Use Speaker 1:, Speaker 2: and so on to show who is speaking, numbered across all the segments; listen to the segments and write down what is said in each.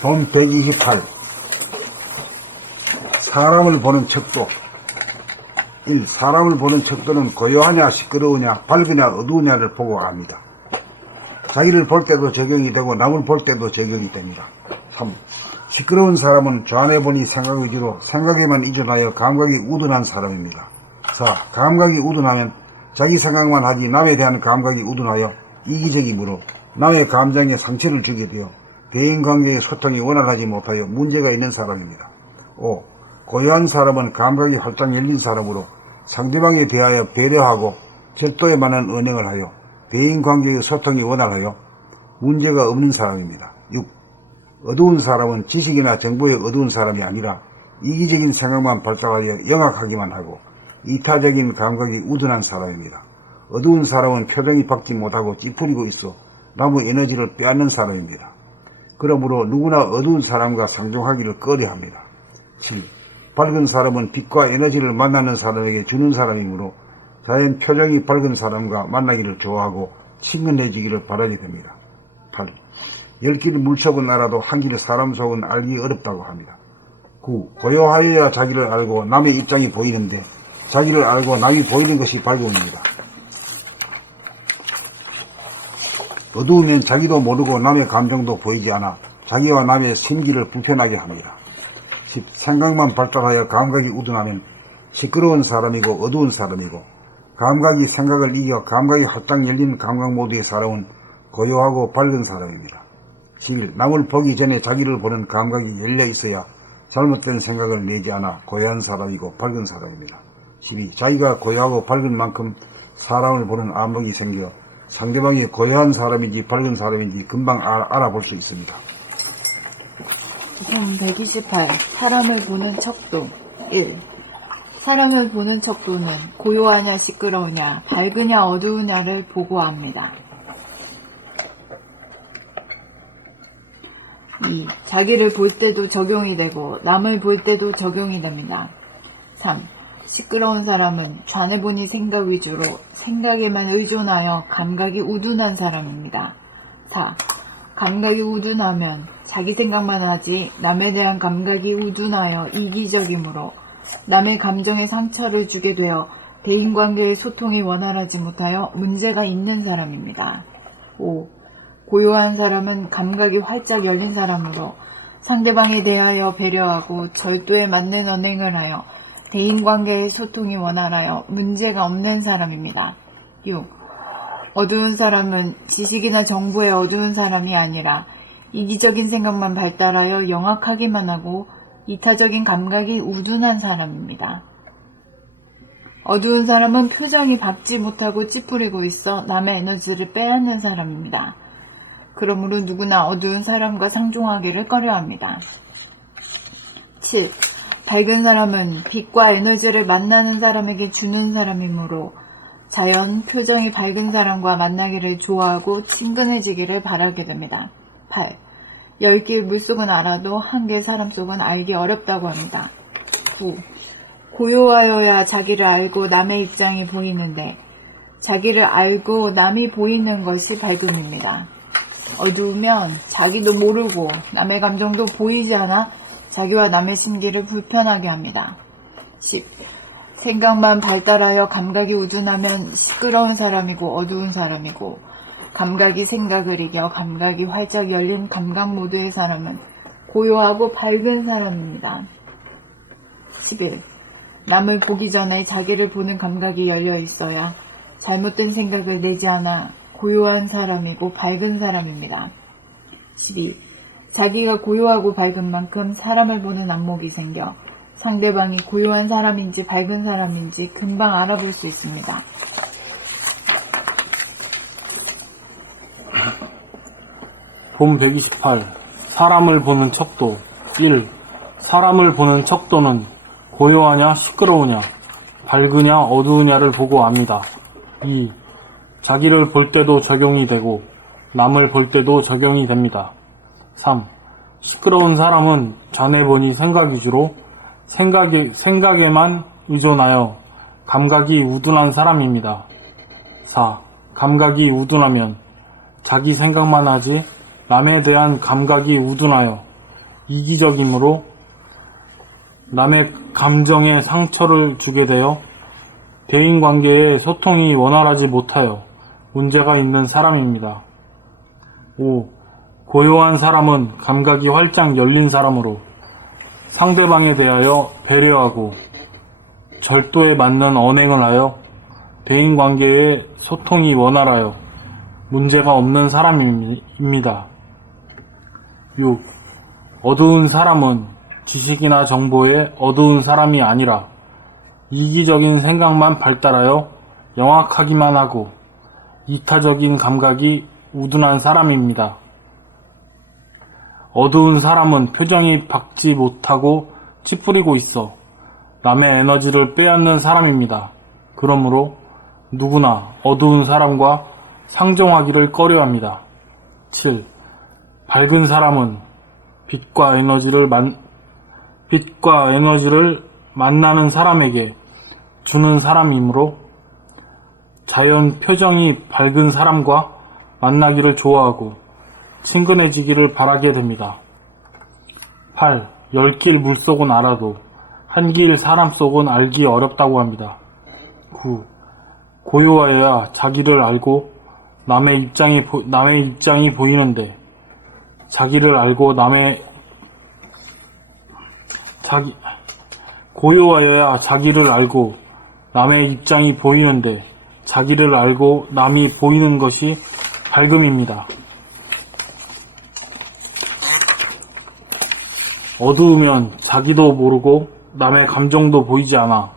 Speaker 1: 돈 128. 사람을 보는 척도. 1. 사람을 보는 척도는 고요하냐 시끄러우냐 밝으냐 어두우냐를 보고 합니다. 자기를 볼 때도 적용이 되고 남을 볼 때도 적용이 됩니다. 3. 시끄러운 사람은 좌뇌 보니 생각 위주로 생각에만 의존하여 감각이 우둔한 사람입니다. 4. 감각이 우둔하면 자기 생각만 하지 남에 대한 감각이 우둔하여 이기적이므로 남의 감정에 상처를 주게 되어 대인 관계의 소통이 원활하지 못하여 문제가 있는 사람입니다. 5. 고요한 사람은 감각이 활짝 열린 사람으로 상대방에 대하여 배려하고 절도에 많은 언행을 하여 대인 관계의 소통이 원활하여 문제가 없는 사람입니다. 6. 어두운 사람은 지식이나 정보에 어두운 사람이 아니라 이기적인 생각만 발달하여 영악하기만 하고 이타적인 감각이 우둔한 사람입니다. 어두운 사람은 표정이 밝지 못하고 찌푸리고 있어 나무 에너지를 빼앗는 사람입니다. 그러므로 누구나 어두운 사람과 상종하기를 꺼려합니다. 7. 밝은 사람은 빛과 에너지를 만나는 사람에게 주는 사람이므로 자연 표정이 밝은 사람과 만나기를 좋아하고 친근해지기를 바라게 됩니다. 8. 열길 물속은 알아도 한길 사람 속은 알기 어렵다고 합니다. 9. 고요하여야 자기를 알고 남의 입장이 보이는데 자기를 알고 남이 보이는 것이 밝음입니다. 어두우면 자기도 모르고 남의 감정도 보이지 않아 자기와 남의 심기를 불편하게 합니다. 10. 생각만 발달하여 감각이 우둔하면 시끄러운 사람이고 어두운 사람이고 감각이 생각을 이겨 감각이 활짝 열린 감각 모드의 사람은 고요하고 밝은 사람입니다. 7. 남을 보기 전에 자기를 보는 감각이 열려 있어야 잘못된 생각을 내지 않아 고요한 사람이고 밝은 사람입니다. 12. 자기가 고요하고 밝은 만큼 사람을 보는 안목이 생겨 상대방이 고요한 사람인지 밝은 사람인지 금방 알- 알아볼 수 있습니다.
Speaker 2: 품 128. 사람을 보는 척도. 1. 사람을 보는 척도는 고요하냐 시끄러우냐, 밝으냐 어두우냐를 보고합니다. 2. 자기를 볼 때도 적용이 되고 남을 볼 때도 적용이 됩니다. 3. 시끄러운 사람은 좌뇌 보니 생각 위주로 생각에만 의존하여 감각이 우둔한 사람입니다. 4. 감각이 우둔하면 자기 생각만 하지 남에 대한 감각이 우둔하여 이기적이므로 남의 감정에 상처를 주게 되어 대인관계의 소통이 원활하지 못하여 문제가 있는 사람입니다. 5. 고요한 사람은 감각이 활짝 열린 사람으로 상대방에 대하여 배려하고 절도에 맞는 언행을 하여 대인관계의 소통이 원활하여 문제가 없는 사람입니다. 6. 어두운 사람은 지식이나 정보에 어두운 사람이 아니라 이기적인 생각만 발달하여 영악하기만 하고 이타적인 감각이 우둔한 사람입니다. 어두운 사람은 표정이 밝지 못하고 찌푸리고 있어 남의 에너지를 빼앗는 사람입니다. 그러므로 누구나 어두운 사람과 상종하기를 꺼려합니다. 7. 밝은 사람은 빛과 에너지를 만나는 사람에게 주는 사람이므로 자연 표정이 밝은 사람과 만나기를 좋아하고 친근해지기를 바라게 됩니다. 8. 열길 물속은 알아도 한개 사람 속은 알기 어렵다고 합니다. 9. 고요하여야 자기를 알고 남의 입장이 보이는데 자기를 알고 남이 보이는 것이 밝음입니다. 어두우면 자기도 모르고 남의 감정도 보이지 않아 자기와 남의 심기를 불편하게 합니다. 10. 생각만 발달하여 감각이 우둔하면 시끄러운 사람이고 어두운 사람이고 감각이 생각을 이겨 감각이 활짝 열린 감각 모드의 사람은 고요하고 밝은 사람입니다. 11. 남을 보기 전에 자기를 보는 감각이 열려 있어야 잘못된 생각을 내지 않아 고요한 사람이고 밝은 사람입니다. 12. 자기가 고요하고 밝은 만큼 사람을 보는 안목이 생겨 상대방이 고요한 사람인지 밝은 사람인지 금방 알아볼 수 있습니다.
Speaker 3: 본 128. 사람을 보는 척도. 1. 사람을 보는 척도는 고요하냐 시끄러우냐, 밝으냐 어두우냐를 보고 압니다. 2. 자기를 볼 때도 적용이 되고 남을 볼 때도 적용이 됩니다. 3. 시끄러운 사람은 자네 보니 생각 위주로 생각에, 생각에만 의존하여 감각이 우둔한 사람입니다. 4. 감각이 우둔하면 자기 생각만 하지 남에 대한 감각이 우둔하여 이기적이므로 남의 감정에 상처를 주게 되어 대인 관계에 소통이 원활하지 못하여 문제가 있는 사람입니다. 5. 고요한 사람은 감각이 활짝 열린 사람으로 상대방에 대하여 배려하고 절도에 맞는 언행을 하여 대인 관계에 소통이 원활하여 문제가 없는 사람입니다. 6. 어두운 사람은 지식이나 정보에 어두운 사람이 아니라 이기적인 생각만 발달하여 영악하기만 하고 이타적인 감각이 우둔한 사람입니다. 어두운 사람은 표정이 밝지 못하고 찌푸리고 있어 남의 에너지를 빼앗는 사람입니다. 그러므로 누구나 어두운 사람과 상종하기를 꺼려 합니다. 7. 밝은 사람은 빛과 에너지를 만, 빛과 에너지를 만나는 사람에게 주는 사람이므로 자연 표정이 밝은 사람과 만나기를 좋아하고 친근해지기를 바라게 됩니다. 8. 열길 물속은 알아도 한길 사람 속은 알기 어렵다고 합니다. 9. 고요하여야 자기를 알고 남의 입장이 보- 남의 입장이 보이는데 자기를 알고 남의 자기 고요하여야 자기를 알고 남의 입장이 보이는데 자기를 알고 남이 보이는 것이 밝음입니다. 어두우면 자기도 모르고 남의 감정도 보이지 않아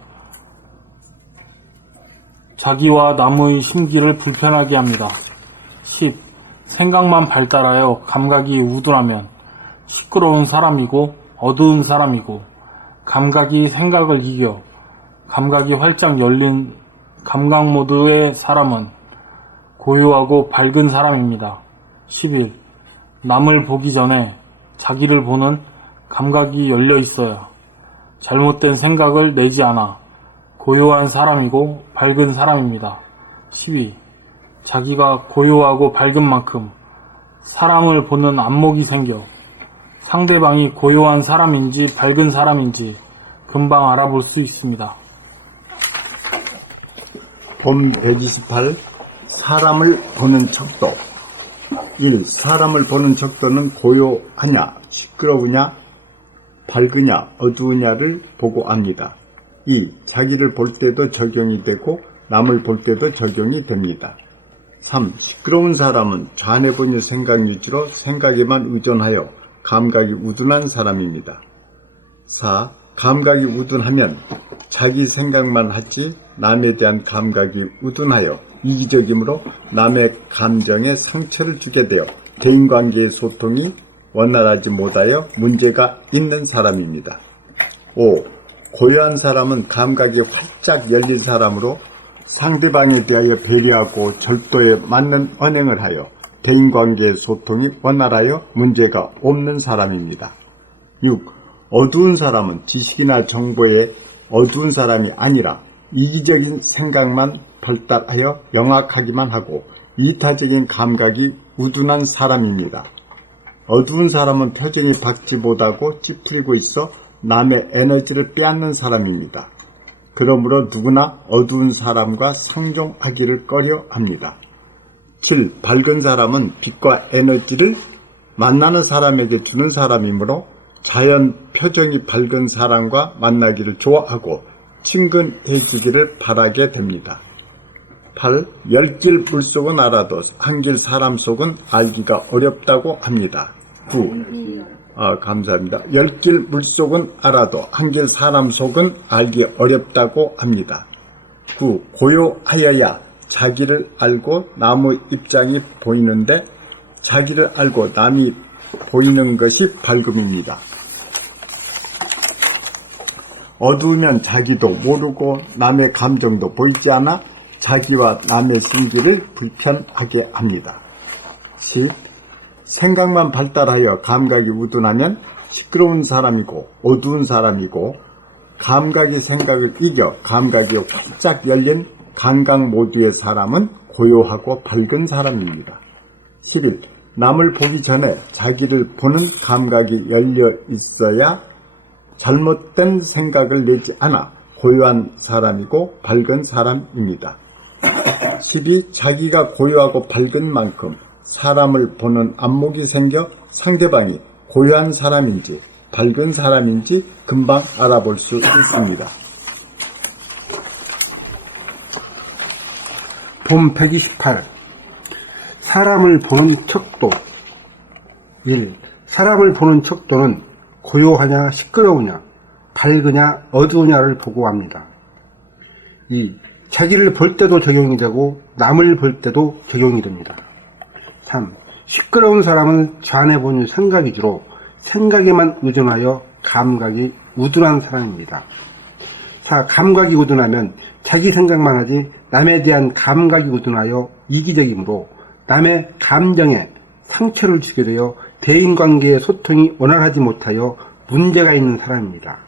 Speaker 3: 자기와 남의 심기를 불편하게 합니다. 10. 생각만 발달하여 감각이 우둔하면 시끄러운 사람이고 어두운 사람이고 감각이 생각을 이겨 감각이 활짝 열린 감각 모드의 사람은 고요하고 밝은 사람입니다. 11. 남을 보기 전에 자기를 보는 감각이 열려 있어야 잘못된 생각을 내지 않아 고요한 사람이고 밝은 사람입니다. 12. 자기가 고요하고 밝은 만큼 사람을 보는 안목이 생겨 상대방이 고요한 사람인지 밝은 사람인지 금방 알아볼 수 있습니다.
Speaker 4: 봄 128 사람을 보는 척도 1. 사람을 보는 척도는 고요하냐 시끄러우냐 밝으냐 어두우냐를 보고 압니다. 2. 자기를 볼 때도 적용이 되고 남을 볼 때도 적용이 됩니다. 3. 시끄러운 사람은 좌뇌본의 생각 유지로 생각에만 의존하여 감각이 우둔한 사람입니다. 4. 감각이 우둔하면 자기 생각만 하지 남에 대한 감각이 우둔하여 이기적이므로 남의 감정에 상처를 주게 되어 대인관계의 소통이 원활하지 못하여 문제가 있는 사람입니다. 5. 고요한 사람은 감각이 활짝 열린 사람으로 상대방에 대하여 배려하고 절도에 맞는 언행을 하여 대인관계의 소통이 원활하여 문제가 없는 사람입니다. 6. 어두운 사람은 지식이나 정보에 어두운 사람이 아니라 이기적인 생각만 발달하여 영악하기만 하고 이타적인 감각이 우둔한 사람입니다. 어두운 사람은 표정이 밝지 못하고 찌푸리고 있어 남의 에너지를 빼앗는 사람입니다. 그러므로 누구나 어두운 사람과 상종하기를 꺼려 합니다. 7. 밝은 사람은 빛과 에너지를 만나는 사람에게 주는 사람이므로 자연 표정이 밝은 사람과 만나기를 좋아하고 친근해지기를 바라게 됩니다. 8. 열길 물속은 알아도 한길 사람 속은 알기가 어렵다고 합니다. 9. 아, 감사합니다. 열길 물속은 알아도 한길 사람 속은 알기 어렵다고 합니다. 9. 고요하여야 자기를 알고 남의 입장이 보이는데 자기를 알고 남이 보이는 것이 밝음입니다. 어두우면 자기도 모르고 남의 감정도 보이지 않아 자기와 남의 심기를 불편하게 합니다. 10. 생각만 발달하여 감각이 우둔하면 시끄러운 사람이고 어두운 사람이고 감각이 생각을 이겨 감각이 활짝 열린 감각 모두의 사람은 고요하고 밝은 사람입니다. 11. 남을 보기 전에 자기를 보는 감각이 열려 있어야 잘못된 생각을 내지 않아 고요한 사람이고 밝은 사람입니다. 12. 자기가 고요하고 밝은 만큼 사람을 보는 안목이 생겨 상대방이 고요한 사람인지 밝은 사람인지 금방 알아볼 수 있습니다.
Speaker 5: 봄 128. 사람을 보는 척도. 1. 사람을 보는 척도는 고요하냐 시끄러우냐, 밝으냐 어두우냐를 보고 합니다. 2. 자기를 볼 때도 적용이 되고 남을 볼 때도 적용이 됩니다. 3. 시끄러운 사람은 좌뇌 보는 생각이 주로 생각에만 의존하여 감각이 우둔한 사람입니다. 4. 감각이 우둔하면 자기 생각만 하지 남에 대한 감각이 우둔하여 이기적이므로 남의 감정에 상처를 주게 되어 대인관계의 소통이 원활하지 못하여 문제가 있는 사람입니다.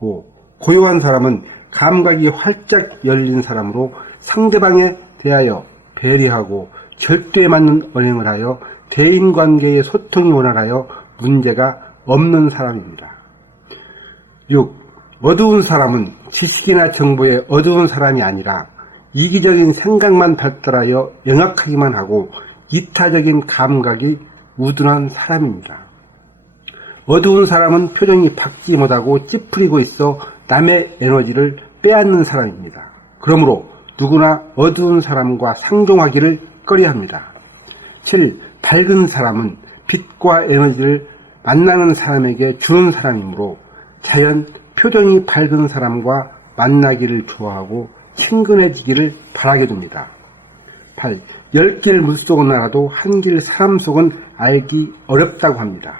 Speaker 5: 5. 고요한 사람은 감각이 활짝 열린 사람으로 상대방에 대하여 배려하고 절도에 맞는 언행을 하여 대인 관계의 소통이 원활하여 문제가 없는 사람입니다. 6. 어두운 사람은 지식이나 정보에 어두운 사람이 아니라 이기적인 생각만 발달하여 영악하기만 하고 이타적인 감각이 우둔한 사람입니다. 어두운 사람은 표정이 밝지 못하고 찌푸리고 있어 남의 에너지를 빼앗는 사람입니다. 그러므로 누구나 어두운 사람과 상종하기를 꺼려합니다. 7. 밝은 사람은 빛과 에너지를 만나는 사람에게 주는 사람이므로 자연 표정이 밝은 사람과 만나기를 좋아하고 친근해지기를 바라게 됩니다. 8. 열길 물속은 알아도 한 길 사람 속은 알기 어렵다고 합니다.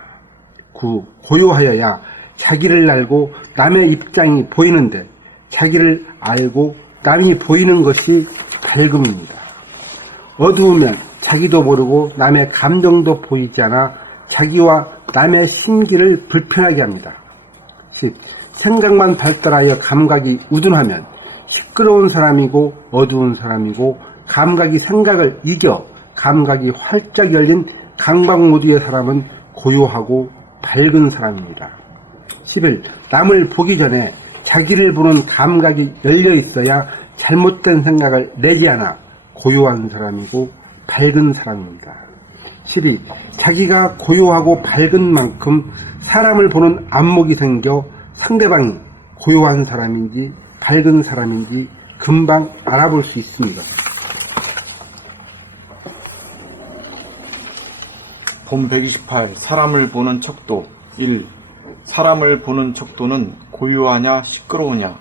Speaker 5: 9. 고요하여야 자기를 알고 남의 입장이 보이는데 자기를 알고 남이 보이는 것이 밝음입니다. 어두우면 자기도 모르고 남의 감정도 보이지 않아 자기와 남의 심기를 불편하게 합니다. 10. 생각만 발달하여 감각이 우둔하면 시끄러운 사람이고 어두운 사람이고 감각이 생각을 이겨 감각이 활짝 열린 강박모두의 사람은 고요하고 밝은 사람입니다. 11. 남을 보기 전에 자기를 보는 감각이 열려 있어야 잘못된 생각을 내지 않아 고요한 사람이고 밝은 사람입니다. 12. 자기가 고요하고 밝은 만큼 사람을 보는 안목이 생겨 상대방이 고요한 사람인지 밝은 사람인지 금방 알아볼 수 있습니다.
Speaker 6: 봄 128. 사람을 보는 척도. 1. 사람을 보는 척도는 고요하냐 시끄러우냐,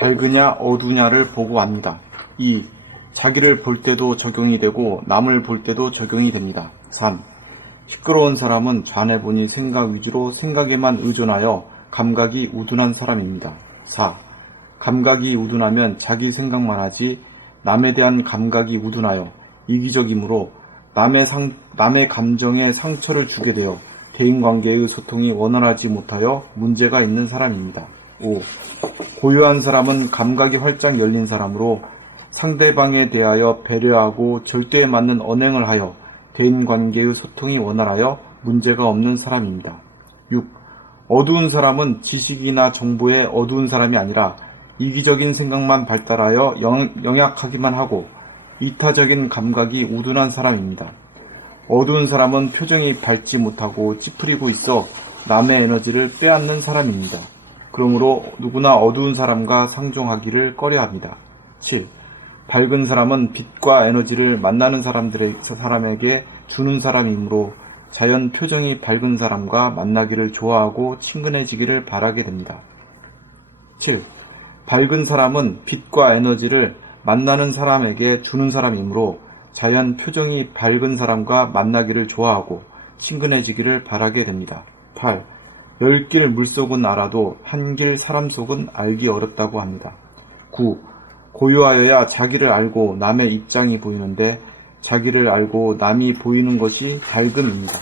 Speaker 6: 밝으냐 어두냐를 보고 압니다. 2. 자기를 볼 때도 적용이 되고 남을 볼 때도 적용이 됩니다. 3. 시끄러운 사람은 좌뇌 보니 생각 위주로 생각에만 의존하여 감각이 우둔한 사람입니다. 4. 감각이 우둔하면 자기 생각만 하지 남에 대한 감각이 우둔하여 이기적이므로 남의 상, 남의 감정에 상처를 주게 되어 대인관계의 소통이 원활하지 못하여 문제가 있는 사람입니다. 5. 고요한 사람은 감각이 활짝 열린 사람으로 상대방에 대하여 배려하고 절대에 맞는 언행을 하여 대인관계의 소통이 원활하여 문제가 없는 사람입니다. 6. 어두운 사람은 지식이나 정보에 어두운 사람이 아니라 이기적인 생각만 발달하여 영, 영약하기만 하고 이타적인 감각이 우둔한 사람입니다. 어두운 사람은 표정이 밝지 못하고 찌푸리고 있어 남의 에너지를 빼앗는 사람입니다. 그러므로 누구나 어두운 사람과 상종하기를 꺼려 합니다. 7. 밝은 사람은 빛과 에너지를 만나는 사람들의 사람에게 주는 사람이므로 자연 표정이 밝은 사람과 만나기를 좋아하고 친근해지기를 바라게 됩니다. 7. 밝은 사람은 빛과 에너지를 만나는 사람에게 주는 사람이므로 자연 표정이 밝은 사람과 만나기를 좋아하고 친근해지기를 바라게 됩니다. 8. 열 길 물속은 알아도 한 길 사람 속은 알기 어렵다고 합니다. 9. 고요하여야 자기를 알고 남의 입장이 보이는데 자기를 알고 남이 보이는 것이 밝음입니다.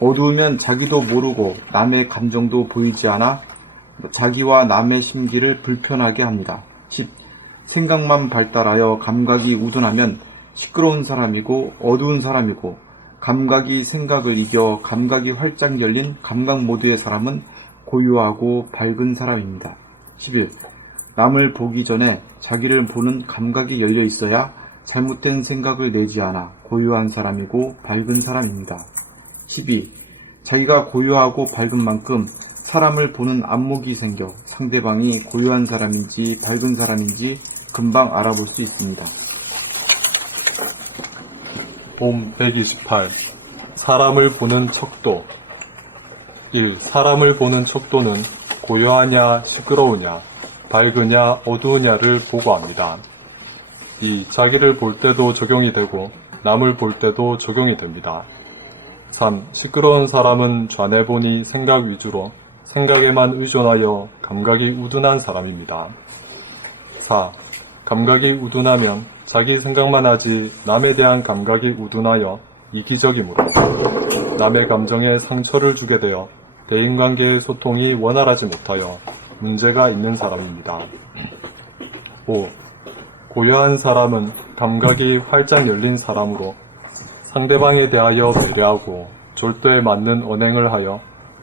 Speaker 6: 어두우면 자기도 모르고 남의 감정도 보이지 않아 자기와 남의 심기를 불편하게 합니다. 10. 생각만 발달하여 감각이 우둔하면 시끄러운 사람이고 어두운 사람이고 감각이 생각을 이겨 감각이 활짝 열린 감각 모드의 사람은 고요하고 밝은 사람입니다. 11. 남을 보기 전에 자기를 보는 감각이 열려 있어야 잘못된 생각을 내지 않아 고요한 사람이고 밝은 사람입니다. 12. 자기가 고요하고 밝은 만큼 사람을 보는 안목이 생겨 상대방이 고요한 사람인지 밝은 사람인지 금방 알아볼 수 있습니다.
Speaker 7: 봄 128. 사람을 보는 척도. 1. 사람을 보는 척도는 고요하냐 시끄러우냐 밝으냐 어두우냐를 보고합니다. 2. 자기를 볼 때도 적용이 되고 남을 볼 때도 적용이 됩니다. 3. 시끄러운 사람은 좌뇌 보니 생각 위주로 생각에만 의존하여 감각이 우둔한 사람입니다. 4. 감각이 우둔하면 자기 생각만 하지 남에 대한 감각이 우둔하여 이기적이므로 남의 감정에 상처를 주게 되어 대인관계의 소통이 원활하지 못하여 문제가 있는 사람입니다. 5. 고요한 사람은 감각이 활짝 열린 사람으로 상대방에 대하여 배려하고 절도에 맞는 언행을 하여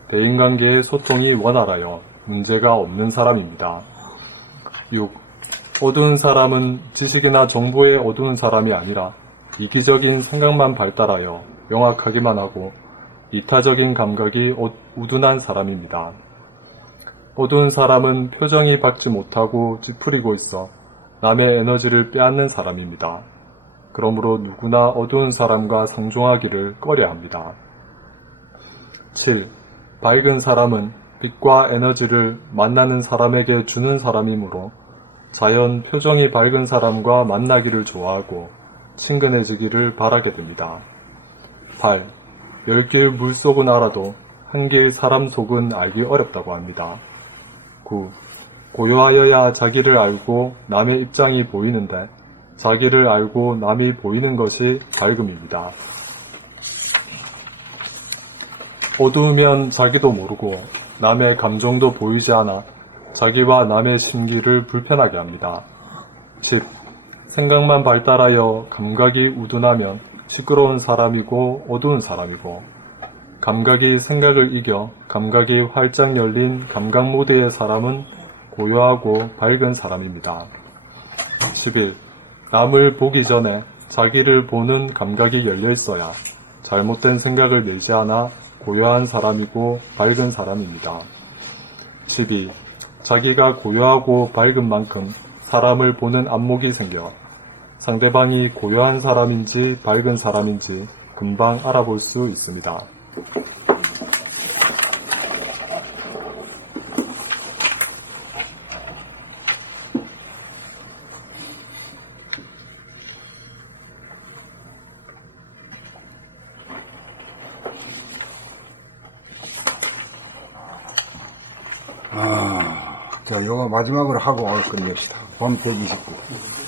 Speaker 7: 대인관계의 소통이 원활하여 문제가 없는 사람입니다. 6. 어두운 사람은 지식이나 정보에 어두운 사람이 아니라 이기적인 생각만 발달하여 명확하기만 하고 이타적인 감각이 어- 우둔한 사람입니다. 어두운 사람은 표정이 밝지 못하고 찌푸리고 있어 남의 에너지를 빼앗는 사람입니다. 그러므로 누구나 어두운 사람과 상종하기를 꺼려 합니다. 7. 밝은 사람은 빛과 에너지를 만나는 사람에게 주는 사람이므로 자연 표정이 밝은 사람과 만나기를 좋아하고 친근해지기를 바라게 됩니다. 8. 열길 물속은 알아도 한길 사람 속은 알기 어렵다고 합니다. 9. 고요하여야 자기를 알고 남의 입장이 보이는데 자기를 알고 남이 보이는 것이 밝음입니다. 어두우면 자기도 모르고 남의 감정도 보이지 않아 자기와 남의 심기를 불편하게 합니다. 10. 생각만 발달하여 감각이 우둔하면 시끄러운 사람이고 어두운 사람이고 감각이 생각을 이겨 감각이 활짝 열린 감각 모드의 사람은 고요하고 밝은 사람입니다. 11. 남을 보기 전에 자기를 보는 감각이 열려 있어야 잘못된 생각을 내지 않아 고요한 사람이고 밝은 사람입니다. 12. 자기가 고요하고 밝은 만큼 사람을 보는 안목이 생겨 상대방이 고요한 사람인지 밝은 사람인지 금방 알아볼 수 있습니다.
Speaker 5: 자, 요거 마지막으로 하고 올 것이다. 봄 129.